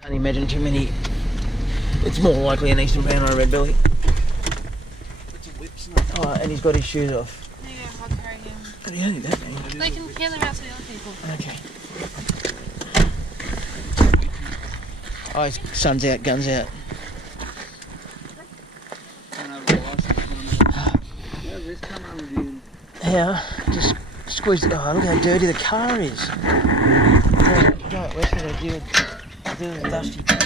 Can't imagine too many. It's more likely an eastern brown or a red belly. It's a whip snake. Oh, and he's got his shoes off. Yeah, I'll carry him. But he only that, man. They can hand them out to the other people. Okay. Oh, his sun's out, guns out. How? Just squeeze it. Oh, look how dirty the car is. Right, where's the deal with the dusty car?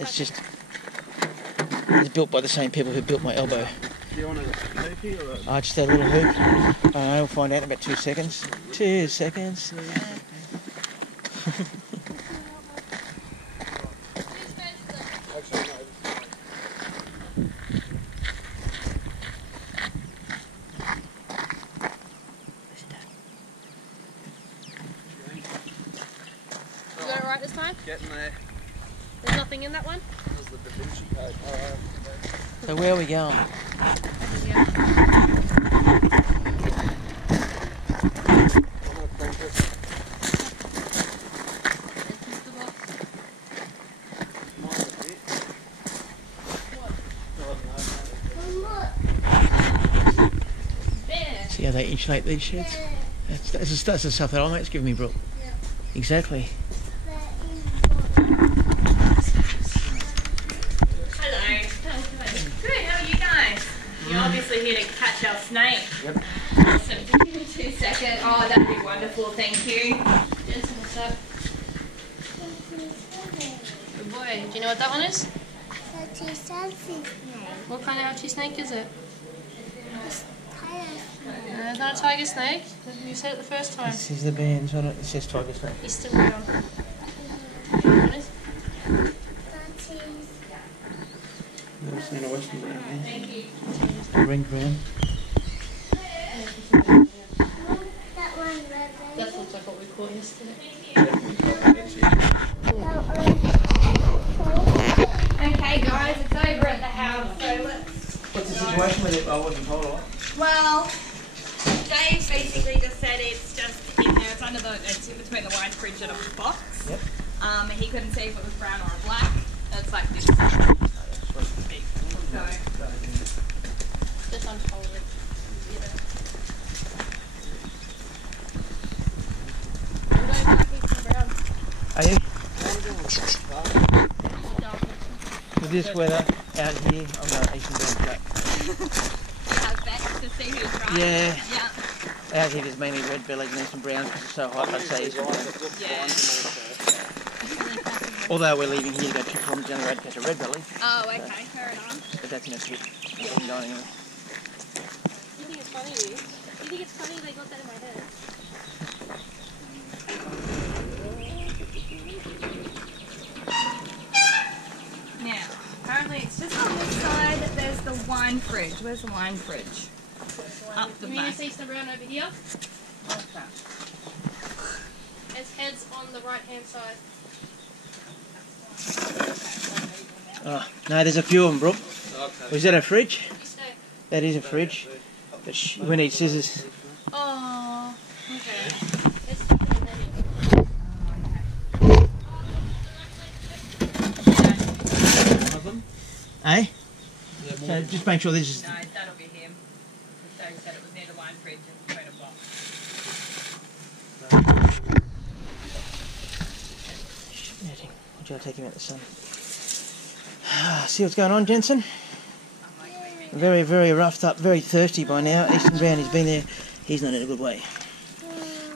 It's just... It's built by the same people who built my elbow. Do you want a hoopy or a... Oh, just a little hoop. We'll find out in about 2 seconds. 2 seconds. You got it right this time? Getting there. There's nothing in that one? That was the Da Vinci code. So where are we going? Yeah. See how they insulate these sheds? That's the stuff that our mate's giving me, Brooke. Yeah. Exactly. Hello. Good, how are you guys? You're obviously here to catch our snake. Yep. Awesome. Give me 2 seconds. Oh, that'd be wonderful, thank you. Jensen, what's up? Good boy. Do you know what that one is? What kind of ouchie snake is it? It's not a tiger snake. You said it the first time. This is the bands on it. It says tiger snake. Eastern brown. What is? Never seen a western brown. Thank you. Ring brown. That looks like what we caught yesterday. Okay, guys, it's over at the house, so let's... What's the situation with it? I wasn't told. Well, Dave basically just said it's just in there. It's under the, it's in between the wine fridge and a box. Yep. He couldn't see if it was brown or black. It's like this big. So, Just unfold it. I'm going back Eastern brown. Are you? With this weather out here, I'm going eastern brown flat. have bets to see who's right. Yeah. Yeah. Out here there's mainly red bellies and eastern browns because it's so hot, I'd say. Yeah. Although we're leaving here to go 2 kilometres down the road to catch a red belly. Oh, okay, fair enough. But that's in a skip. You think it's funny, do you? You think it's funny they got that in my head? Now, apparently it's just on this side that there's the wine fridge. Where's the wine fridge? Up the You mean back. it's Eastern brown over here? Okay. Its head's on the right hand side. Oh, no, there's a few of them, Brooke. Okay. Was that a fridge? You stay. That is a fridge. But we need scissors. Oh, okay. It's One of them? Eh? Yeah, more. So just make sure this is... No, that'll be him. Dave said it was near the wine fridge and between a box. Would you take him out the sun? See what's going on, Jensen? Very, very roughed up, very thirsty by now. Eastern brown, he's been there. He's not in a good way.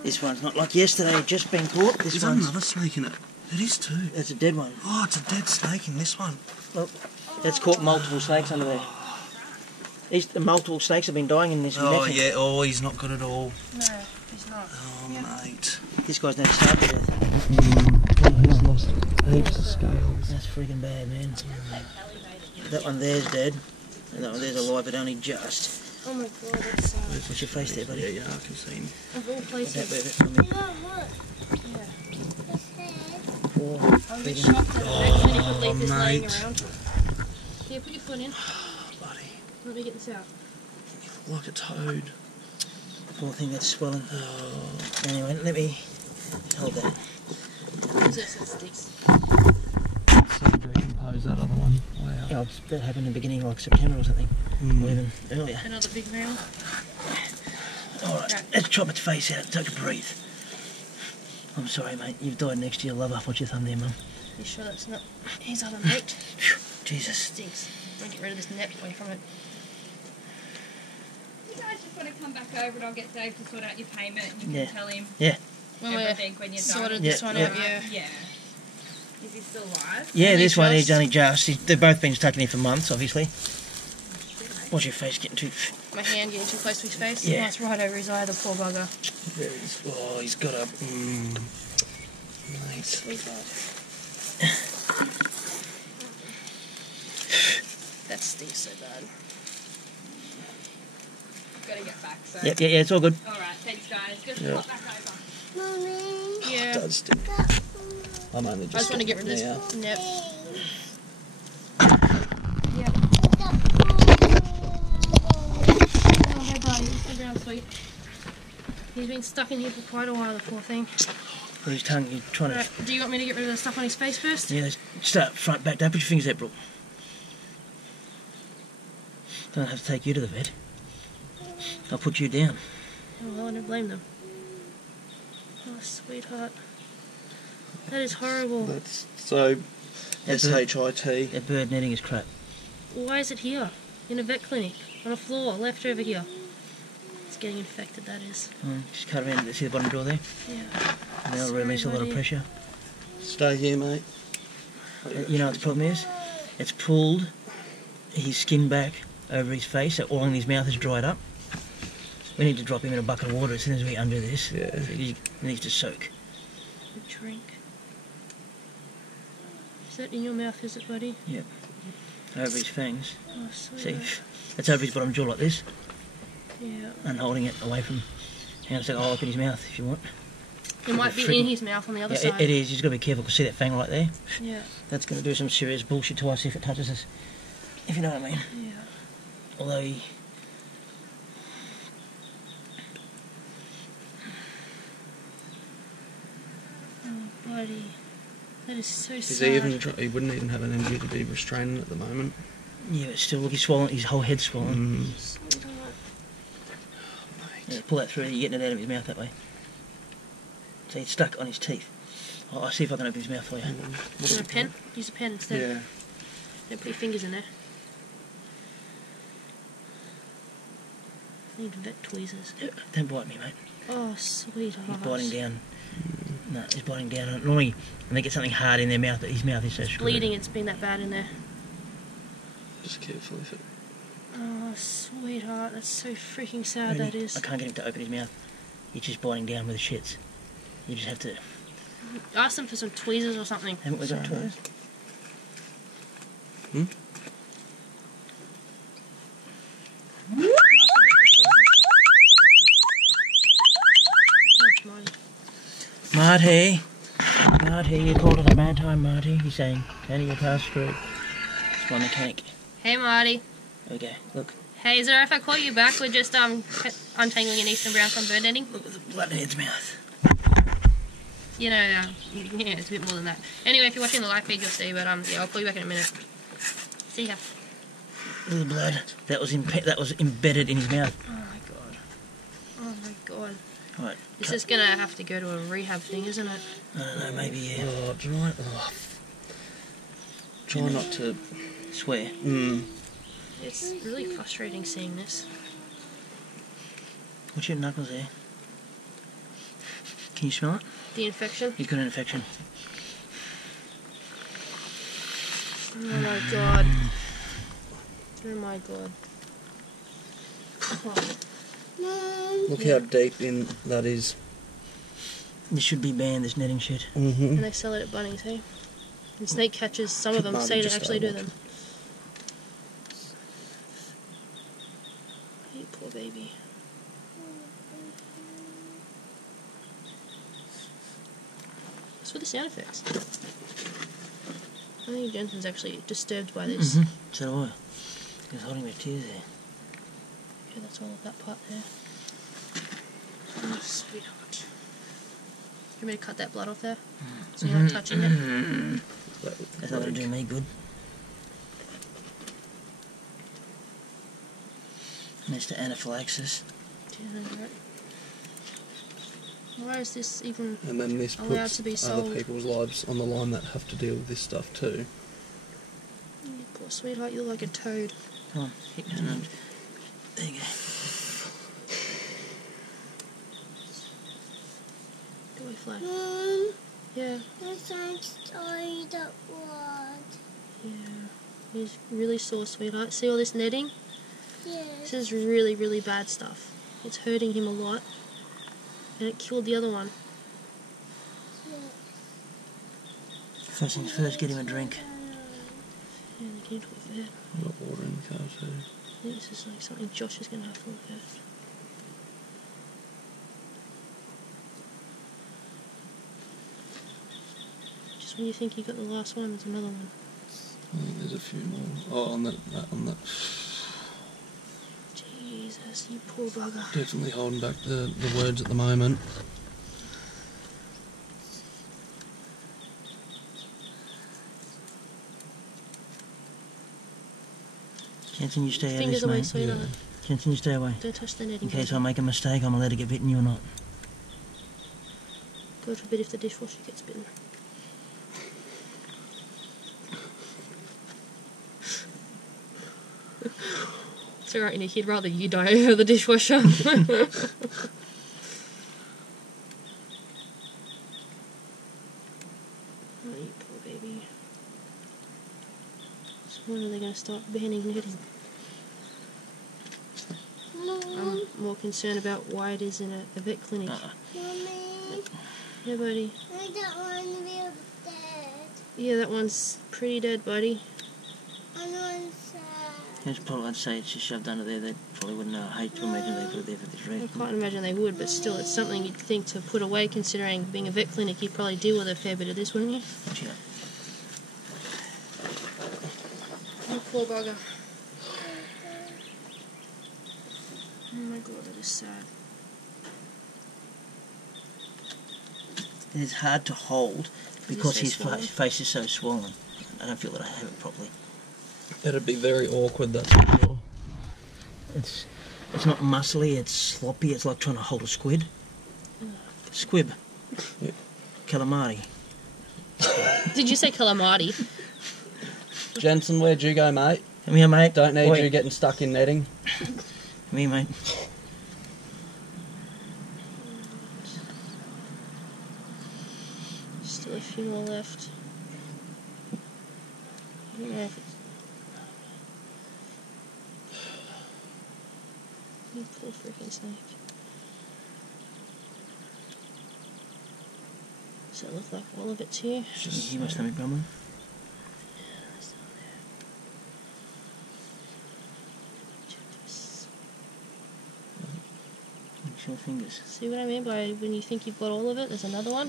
This one's not like yesterday, just been caught. This There's one's... another snake in it. It is too. That's a dead one. Oh, it's a dead snake in this one. Look, that's caught multiple snakes under there. The multiple snakes have been dying in this Oh, netting. yeah. Oh, he's not good at all. No, he's not. Oh, mate. This guy's never starved to death. He's lost heaps of scales. That's freaking bad, man. That one there's dead. And that one there's alive, but only just. Oh my god, that's sad. What's your face there, buddy? Yeah, I can see him. Of all places. That bit, I mean, I was a bit shocked that actually could leave this laying mate. around. Here, put your foot in. Buddy. Let me get this out. Like a toad. poor thing that's swelling. Oh. Anyway, let me hold that. Jesus, it sticks. So decompose that other one. Wow. Yeah, that happened in the beginning, like September or something, or even earlier. Another big round. Alright, Right. let's chop its face out and take a breathe. I'm sorry, mate. You've died next to your lover. What's your thumb there, Mum? You sure that's not his other mate? Phew, Jesus. Stinks. I'm gonna get rid of this net away from it. You guys just want to come back over and I'll get Dave to sort out your payment and you can Yeah. tell him Yeah. When we're everything when you're done. sorted Yeah, this one yeah. out, yeah. Yeah. Is he still alive? Yeah, Only this one just. is only just. They've both been stuck in here for months, obviously. What's your face getting too... My hand getting too close to his face. Yeah. Oh, it's right over his eye, the poor bugger. Oh, he's got a... Mate. Sweetheart. That stinks so bad. Gotta get back, so. Yeah, it's all good. Alright, thanks guys. Just Yeah. pop back over. Yeah. It does stink. I'm only I just want to get rid of this now. net. Oh, hey buddy, sit down, sweet. He's been stuck in here for quite a while, the poor thing. Put his tongue, you're trying to... Right, do you want me to get rid of the stuff on his face first? Yeah, start front, back. Don't put your fingers out, Brooke. Don't have to take you to the vet. I'll put you down. Oh well, I don't blame them. Oh, sweetheart. That is horrible. That's so. SHIT. That bird netting is crap. Why is it here? In a vet clinic. On a floor, left over here. It's getting infected, that is. Just cut around. See the bottom drawer there? Yeah. And that'll Sorry, release a lot of buddy. pressure. Stay here, mate. You know what the problem is? It's pulled his skin back over his face, so all in his mouth is dried up. We need to drop him in a bucket of water as soon as we undo this. Yeah. He needs to soak. A drink. Is that in your mouth, is it, buddy? Over his fangs. Oh, See? sweetheart. It's over his bottom jaw like this, Yeah. and holding it away from... Hang on a second, I'll open his mouth if you want. It might be freaking- in his mouth on the other Yeah, side. it is. You've got to be careful, because see that fang right there? Yeah. That's going to do some serious bullshit to us if it touches us. If you know what I mean. Yeah. Although he... Oh, buddy. That is so He's sad. even. He wouldn't even have an energy to be restraining at the moment. Yeah, but still, look, he's swollen. His whole head's swollen. Sweetheart. Yeah, pull that through, you're getting it out of his mouth that way. See, it's stuck on his teeth. I'll see if I can open his mouth for you. Use a pen? Use a pen instead. Yeah. Don't put your fingers in there. I need vet tweezers. Don't bite me, mate. Oh, sweetheart. He's biting down. No, he's biting down. Normally, when they get something hard in their mouth, his mouth is so screwed. Bleeding, it's been that bad in there. Just careful if it. Oh, sweetheart. That's so freaking sad, Really, that is. I can't get him to open his mouth. He's just biting down with the shits. You just have to... Ask them for some tweezers or something. Haven't we got toys? Marty. Marty, you called it a bad time, Marty. He's saying, Danny, your car's screwed. It's my mechanic. Hey, Marty. Okay, look. Hey, is it alright if I call you back? We're just untangling an eastern brown from bird netting. Look at the bloodhead's mouth. You know, yeah, it's a bit more than that. Anyway, if you're watching the live feed, you'll see. But yeah, I'll call you back in a minute. See ya. Look at the blood. That was embedded in his mouth. Oh my god. Oh my god. Right. This is gonna have to go to a rehab thing, isn't it? I don't know, maybe, yeah. Oh, try. Oh. Try not to. Swear. It's really frustrating seeing this. What's your knuckles there? Can you smell it? The infection. You've got an infection. Oh my god. Oh my god. Oh. Look how deep in that is. This should be banned, this netting shit. And they sell it at Bunnings, hey? And snake catchers, some of them Mum, say to just actually do start them. Hey, poor baby. What's with the sound effects? I think Jensen's actually disturbed by this. So do I. He's holding my tears there. Okay, that's all of that part there. Oh, sweetheart. you want me to cut that blood off there? So you're not touching it? That's not going to do me good. Mr. Anaphylaxis. Yeah, right. Why is this even And then this allowed puts to be other sold? people's lives on the line that have to deal with this stuff too. You poor sweetheart, you look like a toad. Come on, hit me around. There you go. Go away, Flo. Mom, Yeah. I'm sorry that word. Yeah. He's really sore, sweetheart. See all this netting? Yes. This is really, really bad stuff. It's hurting him a lot. And it killed the other one. First things first, get him a drink. Yeah, they need to look at that. I've got water in the car too. I think this is like something Josh is going to have to look at. Just when you think you got the last one, there's another one. I think there's a few more. Oh, on that. Jesus, you poor bugger. Definitely holding back the words at the moment. Jensen, you stay out of Fingers this, away, mate. sweetheart. Jensen, you stay away. Don't touch the netting. In case I make a mistake, I'm allowed to get bitten, you or not. God forbid if the dishwasher gets bitten. It's alright, Nick. He'd rather you die over the dishwasher. Oh, you poor baby. So when are they going to start banning netting? I'm more concerned about why it is in a vet clinic. Mommy, Yeah, buddy. I don't want to be dead. Yeah, that one's pretty dead, buddy. I want sad. It's probably, I'd say it's just shoved under there. They probably wouldn't know. I hate to imagine they put it there for this I reason. can't imagine they would, but still, it's something you'd think to put away, considering being a vet clinic, you'd probably deal with a fair bit of this, wouldn't you? Yeah. Oh, poor bugger. Oh my god, that is sad. It's hard to hold because so his swollen? face is so swollen. I don't feel that I have it properly. It'd be very awkward, that's for sure. It's not muscly, it's sloppy. It's like trying to hold a squid. Squib. Yeah. Calamari. Did you say calamari? Jensen, where'd you go, mate? Come here, mate. Don't need Oi. you getting stuck in netting. Come here, mate. Still a few more left. I don't know if it's... You poor freaking snake. Does that look like all of it to you? You hear my stomach grumbling? It's down there. Check this. Use your fingers. See what I mean by when you think you've got all of it, there's another one?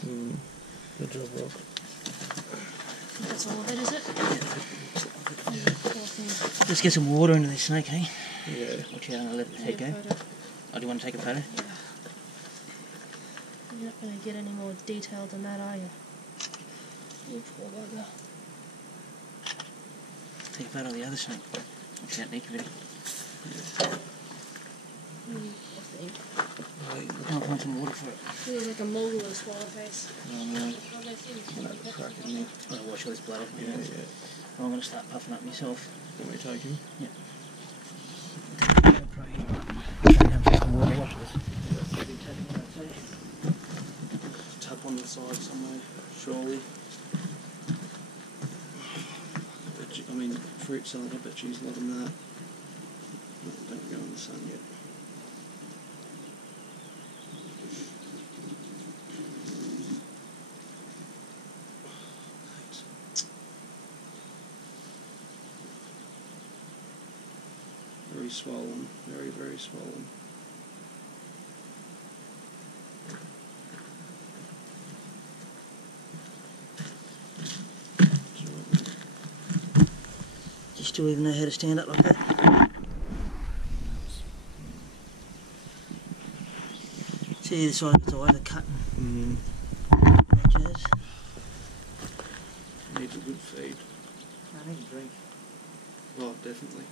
Good job, Rob. That's all of it, is it? Poor thing. Let's get some water into this snake, hey? Yeah. Watch out, I'll let the head go. Take a photo. Oh, do you want to take a photo? Yeah. You're not going to get any more detailed than that, are you? You poor bugger. Take a photo of the other snake. Watch out, Nick. Ready? You poor thing. I'll find some water for it. You look like a mogul with a swallow face. I'm going to wash all this blood off. Yeah. I'm going to start puffing up myself. Can we take him? Yeah. Tap on the side somewhere, surely. I mean, fruit salad, I bet she's loving that. No, don't go in the sun yet. Very swollen, very, very swollen. Do you still even know how to stand up like that? See the side of its eyes are cut. does. Needs a good feed. I need a drink. Oh, definitely.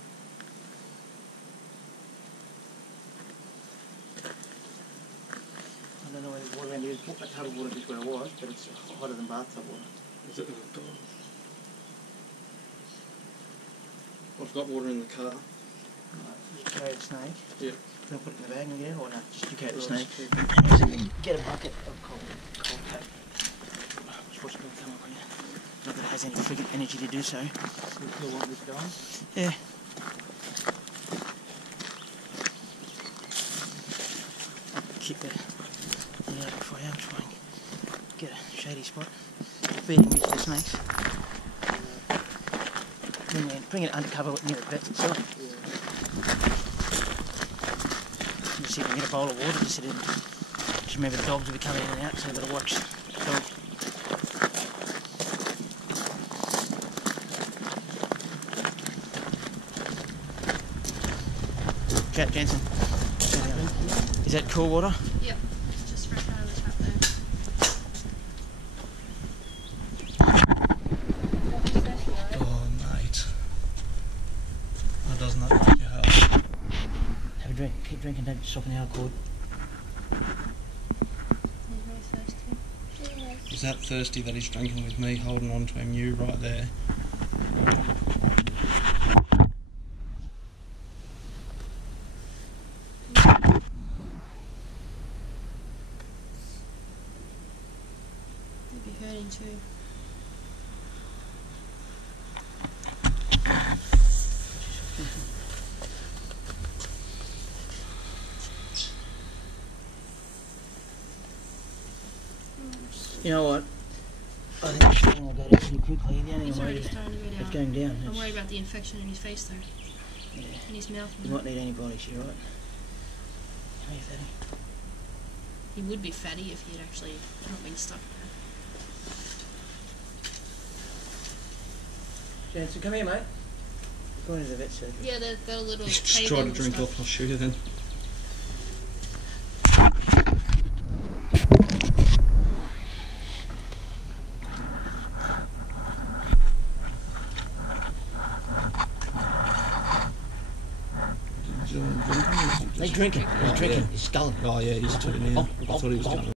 I don't know where the water around here is. That tub of water is where I was, but it's hotter than bathtub water. Is it? Oh, God. I've got water in the car. Right, you carry the snake. Yeah. Don't put it in the bag and get it, or no? Just you carry the Oh, snake. it's Get a bucket of cold tap. Watch what's going to come up on you. Not that it has any friggin' energy to do so. You'll want this going? Yeah. Keep it out before I am trying to get a shady spot. Feeding me to the snakes. Bring it undercover near the vet itself. Just see if we can get a bowl of water to sit in. Just remember the dogs will be coming in and out, so I've got to watch the dogs. Chat, Jensen. Is that cool water? Yep. It's just fresh out of the tap there. Oh, mate. That does not like your heart. Have a drink. Keep drinking, don't stop in the cord. He's very thirsty. Yes. Is that thirsty that he's drinking with me, holding on to him, you right there? He'd be hurting too. You know what? I think it's going to go down pretty quickly. The only He's I'm already worried starting to go it's down. going down. I'm It's, worried about the infection in his face though. yeah. In his mouth. You might need antibiotics, you're right. Hey, Fatty. He would be fatty if he had actually not been stuck there. Jensen, come here, mate. Going to the vet surgery. Yeah, they've got a little Just table try to and drink stuff. off, I'll shoot you then. He's drinking. He's drinking. He's sculling. Oh, yeah, he's doing it now. I thought he was going